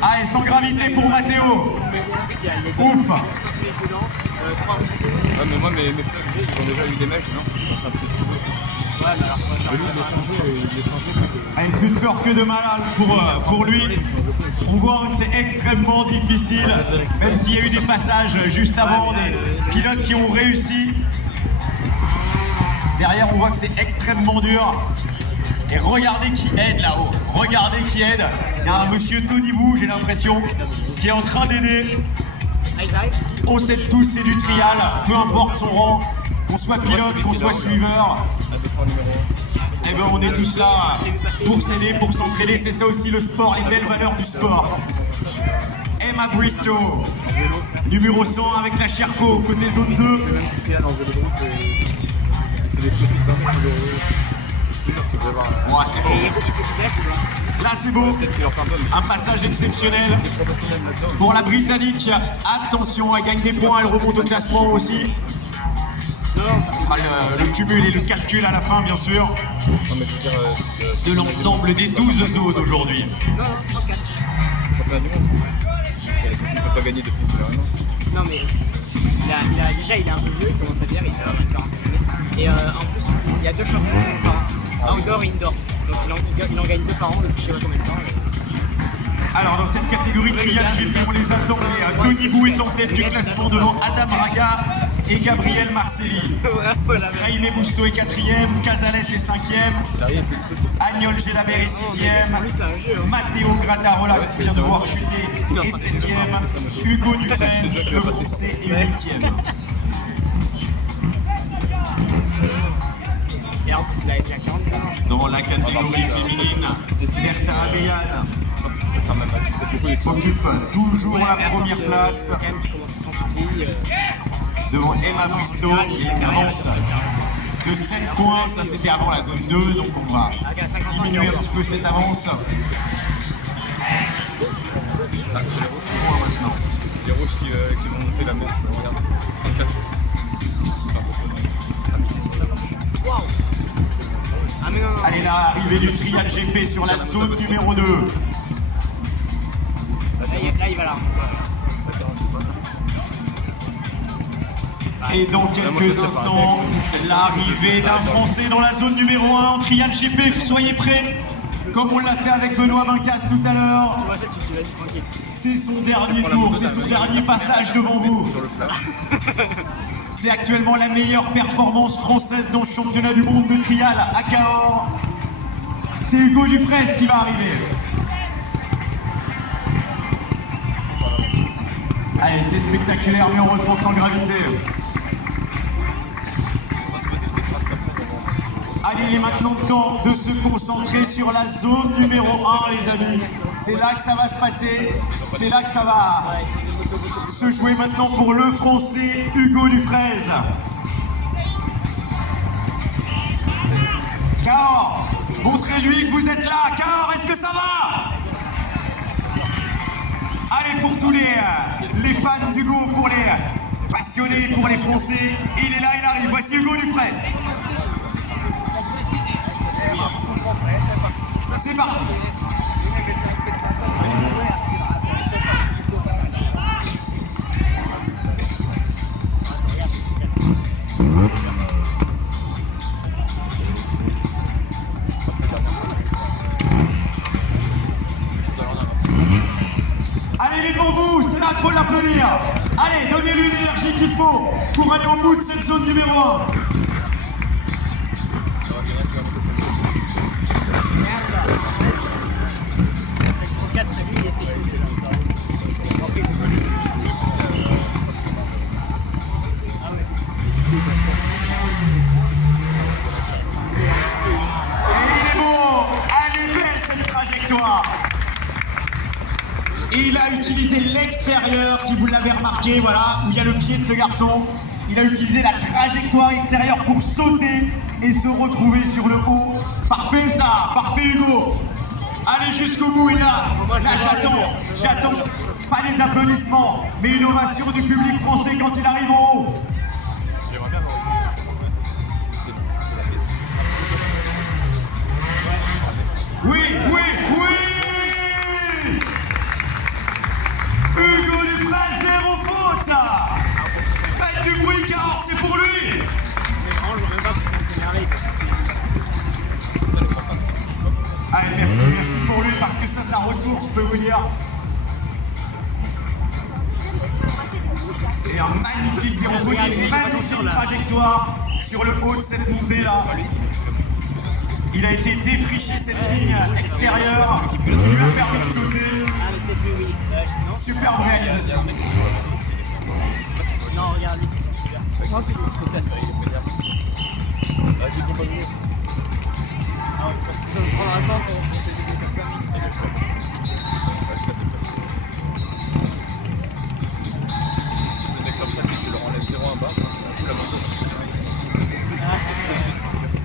Allez, sans gravité pour Matteo. Ouf. Ouais, mais moi, mes clubs, ils ont déjà eu des mecs, non? Ouais, mais alors, lui, il est changé. Allez, plus de peur que de malade pour lui. On voit que c'est extrêmement difficile, même s'il y a eu des passages juste avant, des pilotes qui ont réussi. Derrière, on voit que c'est extrêmement dur. Et regardez qui aide là-haut. Regardez qui aide. Il y a un monsieur Tony Bou, j'ai l'impression, qui est en train d'aider. On sait tous, c'est du trial, peu importe son rang, qu'on soit pilote, qu'on soit suiveur. Eh ben on est tous là pour s'aider, pour s'entraider. C'est ça aussi le sport, les belles valeurs du sport. Emma Bristow, numéro 100 avec la Sherco, côté zone 2. Ouais, c'est bon. Là c'est beau, un passage exceptionnel pour la Britannique. Attention, elle gagne des points, elle remonte au classement aussi. On fera le cumul et le calcul à la fin bien sûr de l'ensemble des 12 zones aujourd'hui. Il ne peut pas gagner depuis non mais déjà il est un peu vieux, il commence à dire, il a 40 ans. Et en plus il y a 2 championnats par an, outdoor et indoor. Donc il en gagne 2 par an depuis je sais pas combien de temps. Alors dans cette catégorie Trial GP, on les attend. Tony Bou est en tête du classement devant Adam Raga et Gabriel Marcelli. Jaime Busto est 4e, Casales est 5e, Agnol Gelabert est 6e, Matteo Grattarola qui vient de voir chuter est 7e, Hugo Dufresne, le français, est 8e. Et en plus il a été à 40 ans. Dans la catégorie féminine, Berta Abeyane occupe toujours la première place devant Emma Bristow et une avance de 7 points. Ça c'était avant la zone 2, donc on va diminuer un petit peu cette avance. 6 points maintenant. Les rouges qui vont monter la mèche, regarde. Allez là, arrivée du Trial GP sur la zone numéro 2. Là il va là. Et dans quelques instants, l'arrivée d'un Français dans la zone numéro 1 en Trial GP. Soyez prêts, comme on l'a fait avec Benoît Bincas tout à l'heure. C'est son dernier tour, c'est son dernier passage devant vous. C'est actuellement la meilleure performance française dans le championnat du monde de trial à Cahors. C'est Hugo Dufresne qui va arriver. Allez, c'est spectaculaire, mais heureusement sans gravité. Allez, il est maintenant temps de se concentrer sur la zone numéro 1, les amis. C'est là que ça va se passer. C'est là que ça va se jouer maintenant pour le Français Hugo Dufresne. Cahors, montrez-lui que vous êtes là. Cahors, est-ce que ça va? Allez, pour tous les fans d'Hugo, pour les passionnés, pour les Français, il est là, il arrive. Voici Hugo Dufresne. C'est parti. Allez, il est devant vous, c'est là qu'il faut l'applaudir. Allez, donnez-lui l'énergie qu'il faut pour aller au bout de cette zone numéro 1. Il a utilisé l'extérieur, si vous l'avez remarqué, voilà, où il y a le pied de ce garçon. Il a utilisé la trajectoire extérieure pour sauter et se retrouver sur le haut. Parfait ça, parfait Hugo. Allez jusqu'au bout, et là j'attends, pas les applaudissements, mais une ovation du public français quand il arrive en haut. Oui, oui, oui! Allez, merci, merci pour lui, parce que ça ressource, je peux vous dire. Et un magnifique zéro faute, une magnifique trajectoire sur le haut de cette montée-là. Il a été défriché cette ligne extérieure, qui lui a permis de sauter. Superbe réalisation. Non, regarde lui.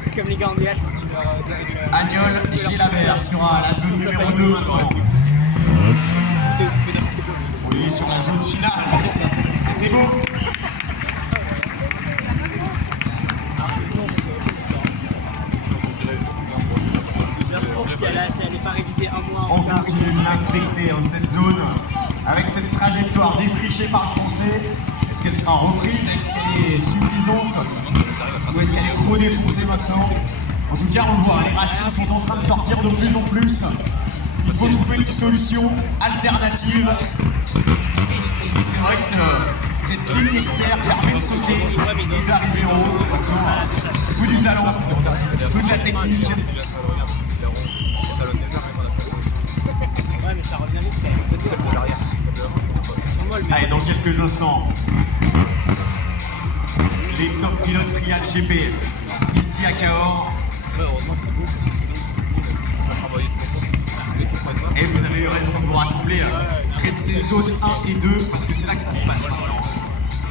C'est comme les gars en DH. Agnol Gilabert sera la zone numéro 2 maintenant. Oui, sur la zone finale. C'était beau. Si elle n'est pas révisée un mois en On retard. continue de l'inspecter en cette zone avec cette trajectoire défrichée par le Français. Est-ce qu'elle sera reprise? Est-ce qu'elle est suffisante? Ou est-ce qu'elle est trop défoncée maintenant? En tout cas, on le voit, les racines sont en train de sortir de plus en plus. Il faut trouver une solution alternative. Et c'est vrai que cette ligne externe permet de sauter et d'arriver en haut. Il faut du talent, il faut de la technique. Ouais, mais ça revient vite. Allez, dans quelques instants, les top pilotes Trial GP ici à Cahors. Et vous avez eu raison de vous rassembler près de ces zones 1 et 2 parce que c'est là que ça se passe maintenant.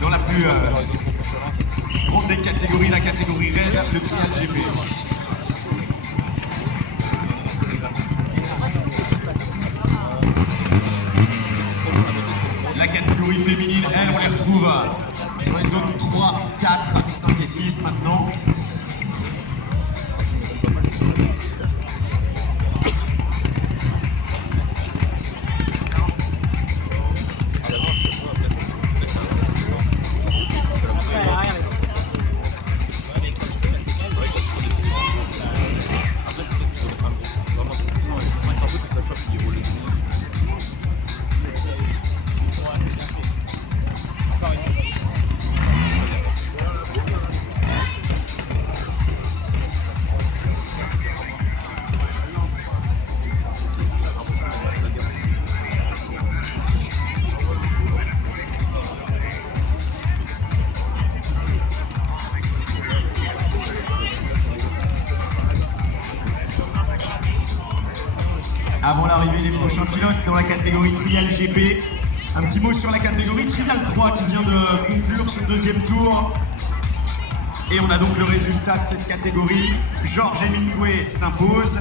Dans la plus grande des catégories, la catégorie Red, le Trial GP. La catégorie féminine, elle, on les retrouve sur les zones 3, 4, 5 et 6 maintenant. Avant l'arrivée des prochains pilotes dans la catégorie Trial GP, un petit mot sur la catégorie Trial 3 qui vient de conclure son deuxième tour. Et on a donc le résultat de cette catégorie. Georges Hemingway s'impose.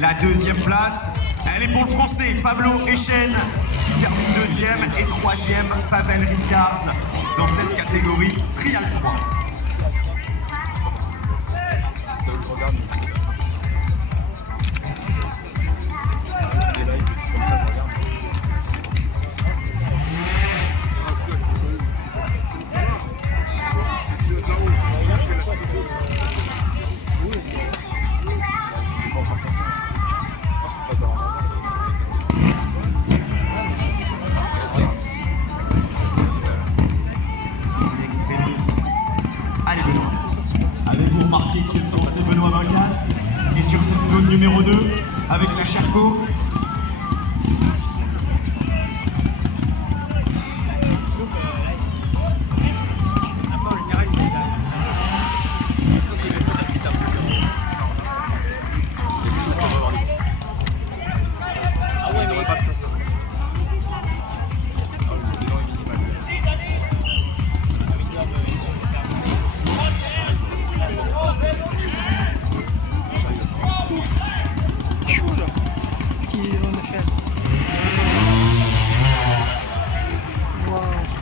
La deuxième place, elle est pour le Français Pablo Echen qui termine deuxième. Et troisième, Pavel Rickards dans cette catégorie Trial 3. Allez Benoît, avez-vous remarqué que c'est le Français Benoît Bancas qui est sur cette zone numéro 2 avec la Sherco?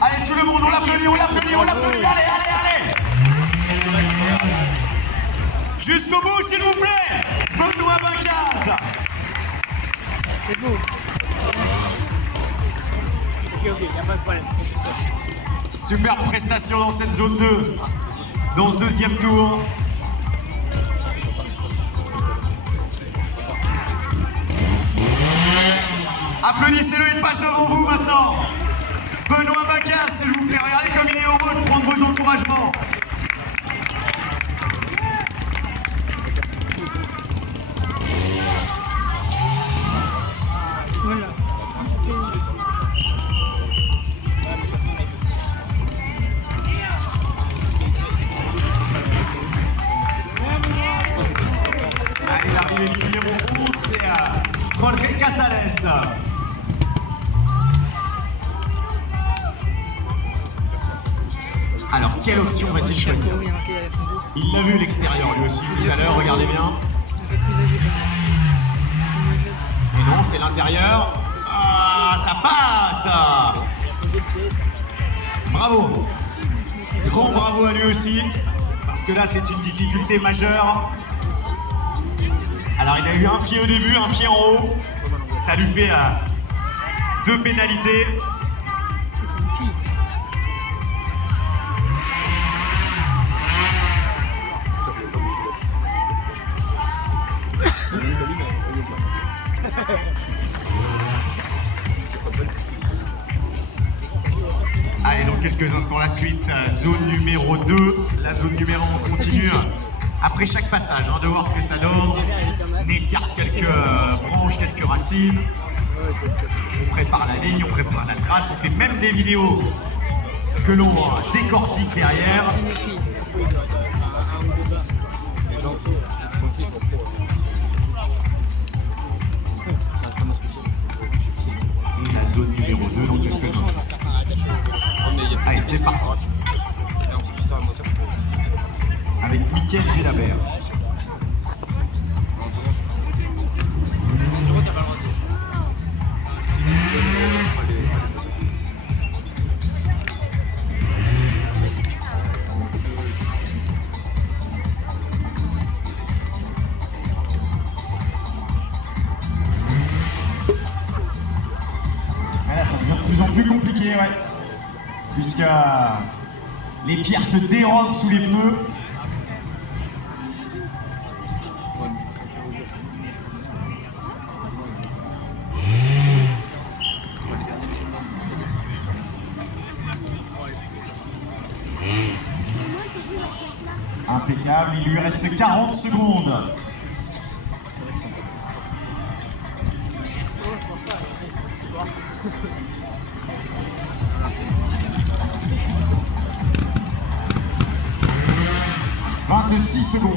Allez tout le monde, on l'applaudit, allez, allez, allez! Jusqu'au bout s'il vous plaît! Benoît Bancas! C'est beau. Ok, y a pas de problème, c'est tout ça. Superbe prestation dans cette zone 2, dans ce deuxième tour. Applaudissez-le, il passe devant vous maintenant. Benoît Vaquin, s'il vous plaît, regardez comme il est heureux de prendre vos encouragements. Voilà. Allez, l'arrivée du numéro 11, c'est Jorge Casales. Alors, quelle option va-t-il choisir? Il y a marqué la F2. Il l'a vu l'extérieur lui aussi tout à l'heure, regardez bien. Un peu plus âgé quand même. Et non, c'est l'intérieur. Ah, ça passe! Bravo! Grand bravo à lui aussi, parce que là c'est une difficulté majeure. Alors il a eu un pied au début, un pied en haut. Ça lui fait 2 pénalités. Ça, c'est une fille. Allez, dans quelques instants la suite, zone numéro 2. La zone numéro 1 continue après chaque passage, de voir ce que ça donne. On écarte quelques branches, quelques racines. On prépare la ligne, on prépare la trace, on fait même des vidéos que l'on décortique derrière. C'est une fille. Et la zone numéro 2 dans quelques instants. Allez, c'est parti. Avec Mickaël Gélabert. Ah là, ça devient de plus en plus compliqué, ouais. Puisque les pierres se dérobent sous les pneus. Impeccable, il lui reste 40 secondes. « 26 secondes. »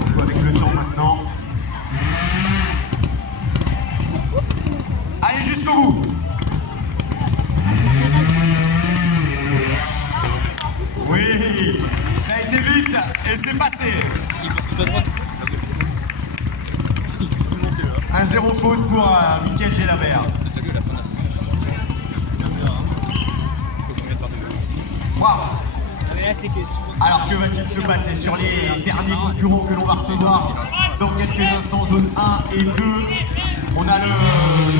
On joue avec le temps maintenant. Allez jusqu'au bout. Oui, ça a été vite et c'est passé. 1-0 faute pour Mickaël Gélabert. Waouh. Alors que va-t-il se passer sur les derniers concurrents que l'on va recevoir dans quelques instants, zone 1 et 2. On a le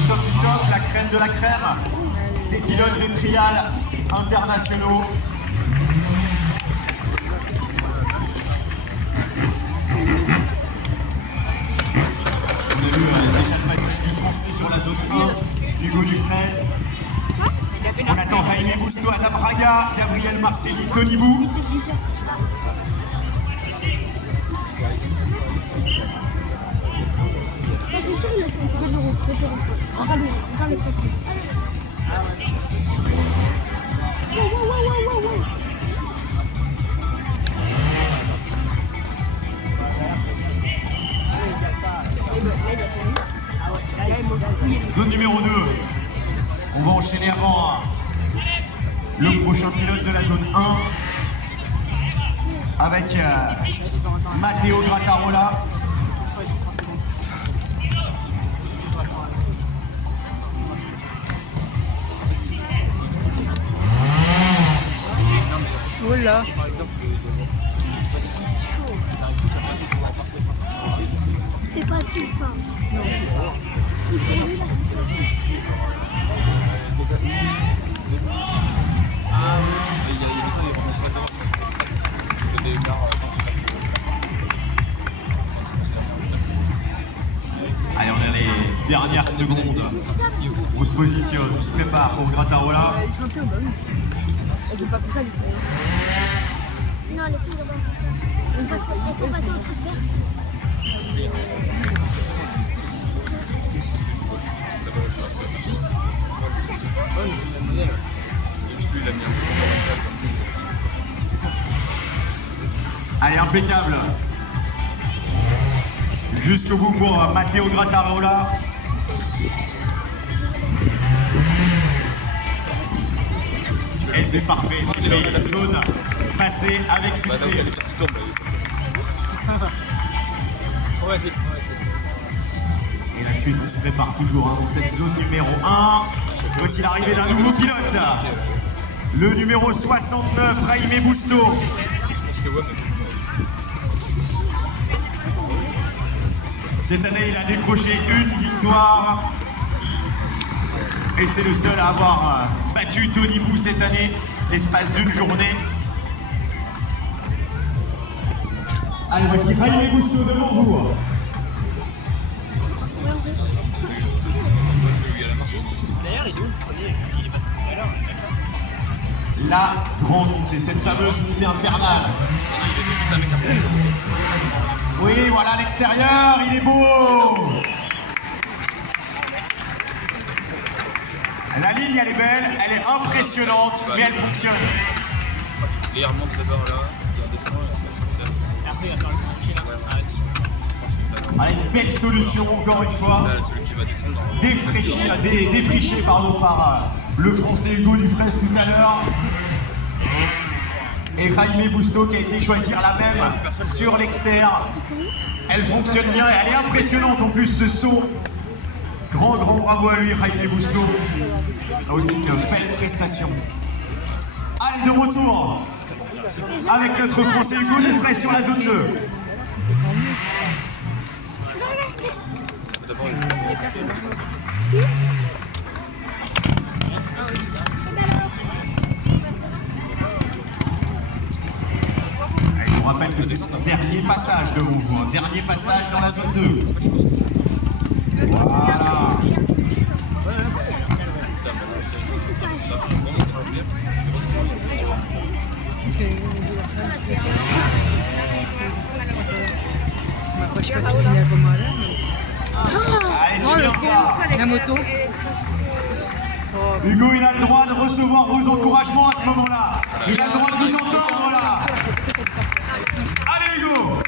top du top, la crème de la crème, des pilotes de trial internationaux. On a vu déjà le passage du français sur la zone 1, Hugo Dufraise. On attend Jaime Busto, Adam Raga, Gabriel Marcelli, Tony Bou. Zone numéro 2. On va enchaîner avant le prochain pilote de la zone 1 avec Matteo Grattarola. Oh là. C'était facile ça. dernières secondes. On se positionne, on se prépare pour Grattarola. Non, les filles, là-bas. On faut passer au truc vert. Allez, impeccable. Jusqu'au bout pour Matteo Grattarola. Et c'est parfait, c'est fait. Zone passée avec succès. Et la suite, on se prépare toujours dans cette zone numéro 1. Voici l'arrivée d'un nouveau pilote. Le numéro 69, Jaime Busto. Cette année, il a décroché une victoire. Et c'est le seul à avoir battu Tony Bou cette année, l'espace d'une journée. Allez, voici Jaime Busto devant vous. D'ailleurs, il est où le premier? Parce qu'il est passé tout à l'heure, d'accord. La grande montée, cette fameuse montée infernale. Oui, voilà l'extérieur, il est beau. La ligne, elle est belle, elle est impressionnante, mais elle fonctionne. Il remonte d'abord là, il redescend Et après, il va faire le grand pied là. Ah, ouais, c'est sûr. Voilà une belle solution, encore une fois. Là, celui qui va descendre dans Défriché par le français Hugo Dufresne tout à l'heure. Et Jaime Busto qui a été choisir la même sur l'externe. Elle fonctionne bien et elle est impressionnante en plus ce saut. Grand bravo à lui, Jaime Busto. Aussi une belle prestation. Allez, de retour avec notre français Hugo Dufresne sur la zone 2. Je vous rappelle que c'est son dernier passage devant vous, un dernier passage dans la zone 2. Voilà. Parce que je sais pas si c'est fini à comment là. Allez, c'est bien ça. La moto. Hugo, il a le droit de recevoir vos encouragements à ce moment-là. Il a le droit de vous entendre là. Allez, Hugo.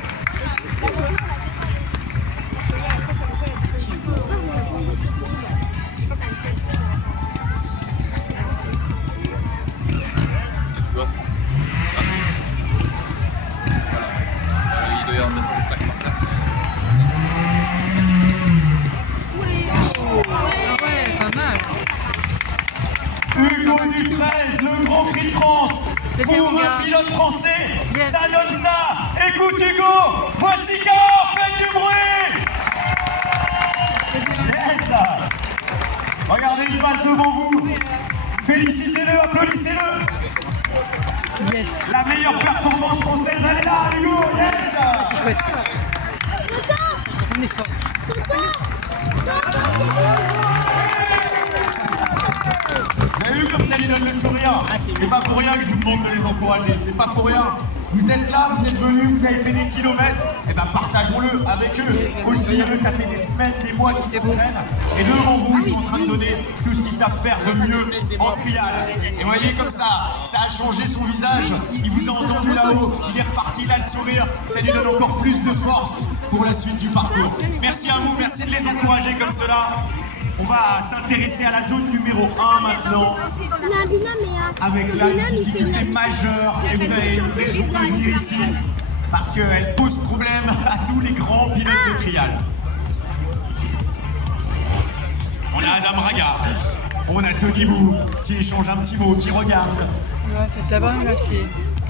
il doit y avoir mettre le tac par terre. Ah ouais, pas mal. Hugo Dufresne, le Grand Prix de France. C'est bien, Pour mon un gars. pilote français, Yes. ça donne ça. Écoute Hugo, voici Car, faites du bruit. Yes. Regardez, il passe devant vous. Félicitez-le, applaudissez-le. Yes. La meilleure performance française, elle est là, Hugo. Yes. Chouette. On est fort. Vous avez vu comme ça lui donne le sourire? C'est pas pour rien que je vous demande de les encourager, c'est pas pour rien. Vous êtes là, vous êtes venus, vous avez fait des kilomètres, et ben partageons-le avec eux. Aussi, eux, ça fait des semaines, des mois qu'ils s'entraînent. Et devant vous, ils sont en train de donner tout ce qu'ils savent faire de mieux en trial. Et vous voyez comme ça a changé son visage. Il vous a entendu là-haut, il est reparti, il a le sourire. Ça lui donne encore plus de force pour la suite du parcours. Merci à vous, merci de les encourager comme cela. On va s'intéresser à la zone numéro 1 maintenant, avec là une difficulté majeure, et vous avez une raison de venir ici, parce qu'elle pose problème à tous les grands pilotes de trial. On a Adam Raga, on a Tony Bou, qui échange un petit mot, qui regarde. Ouais, c'est là-bas, là, c'est...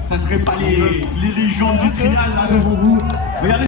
Ça serait pas les légendes du trial là devant vous. Regardez.